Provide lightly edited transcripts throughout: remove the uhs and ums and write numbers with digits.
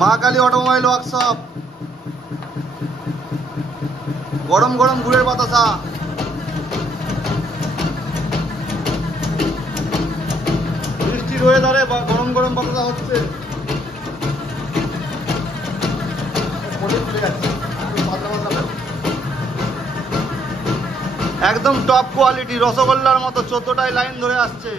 মা Kali automobile workshop, গরম গরম গুড়ের বাতাসা। বৃষ্টির ওয়েদারে গরম গরম বাতাসা হচ্ছে। একদম টপ কোয়ালিটি, রসগোল্লার মতো 14টায় লাইন ধরে আসছে।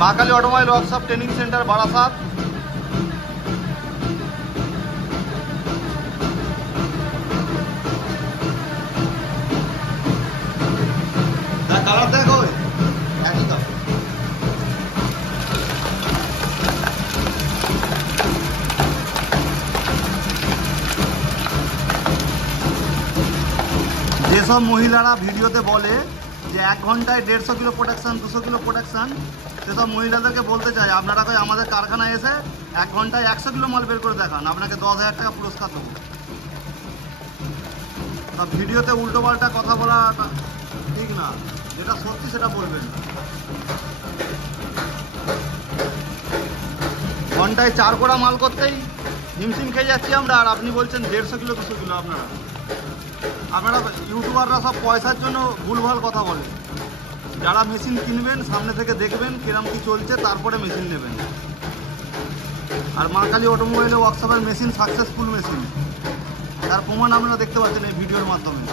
মা Kali automobile workshop training centre Barasat. কালার দেখো একই তো। যেসব মহিলারা ভিডিওতে বলে যে 1 ঘন্টায় 150 কিলো প্রোডাকশন, 200 কিলো প্রোডাকশন, সেসব মহিলাদেরকে বলতে চাই আপনারা কই আমাদের কারখানায় এসে 1 ঘন্টায় 100 কিলো মাল বের করে দেখান, আপনাকে 10,000 টাকা পুরস্কার দেবো। সব ভিডিওতে উল্টো পাল্টা কথা বলা ঠিক না, যেটা সত্যি সেটা বলবেন। ঘন্টায় 4 কোড়া মাল করতেই হিমশিম খেয়ে যাচ্ছি আমরা, আর আপনি বলছেন 150 কিলো 200 কিলো। আপনারা ইউটিউবাররা সব পয়সার জন্য ভুলভাল কথা বলেন। যারা মেশিন কিনবেন সামনে থেকে দেখবেন কিরম কি চলছে, তারপরে মেশিন নেবেন। আর মা কালী অটোমোবাইল ওয়ার্কশপের মেশিন সাকসেসফুল মেশিন, তার প্রমাণ আপনারা দেখতে পাচ্ছেন এই ভিডিওর মাধ্যমে।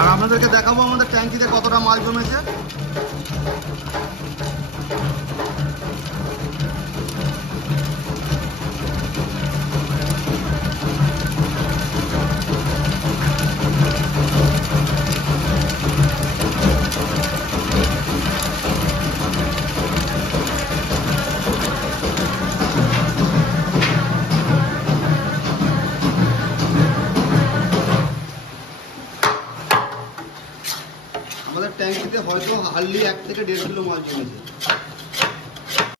আর আপনাদেরকে দেখাবো আমাদের ট্যাঙ্কিতে কতটা মাল জমেছে। আমাদের ট্যাঙ্কিতে হয়তো হার্ডলি 1 থেকে 1.5 কিলো মাল জমেছে।